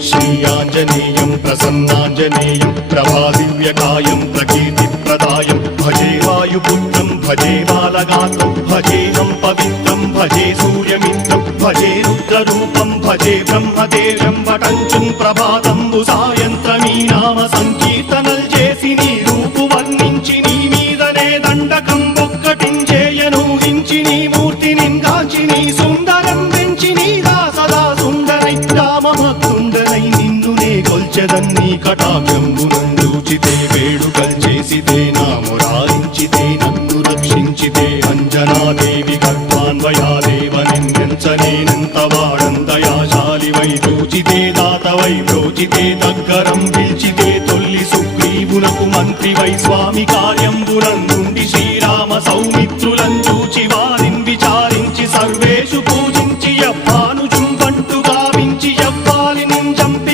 श्रीयाञ्जनेयं प्रसन्नाञ्जनेयं प्रभादिव्यकायं प्रकीर्तिप्रदायं भजे वायुपुत्रं भजे बालगात्रं भजेऽहं पवित्रं भजे सूर्यमित्रं भजे रुद्ररूपं भजे ब्रह्मदेवं वटञ्चुं प्रभाతంబు సాయంత్రమీ నామ సంకీర్తనల్ చేసి నీ రూపు వర్ణించి నీ మీదనే దండకం ఒక్కటించేయను హించి నీ మూర్తిని గాంచి నీ సుందరం పెంచి నీ సదా సుందరై రామభక్తుండనై నిన్నునే కొల్చెదన్ని కటాక్షంబునందూచితే వేడుకల్ చేసితే నా మురారించితే నన్ను రక్షించితే అంజనాదేవి గర్భాన్వయాదేవనెంచనేనంత వాడంతయాశాలివై చూచితే దాతవై ప్రోచితే దగ్గరం పిలిచితే తొల్లి సుగ్రీవునకు మంత్రివై స్వామి కార్యంబునందుండి శ్రీరామ సౌమిత్రులను చూచి వారిని విచారించి సర్వేషు పూజించి యవ్వానుజుంబంటు గావించి యవ్వాలిని చంపి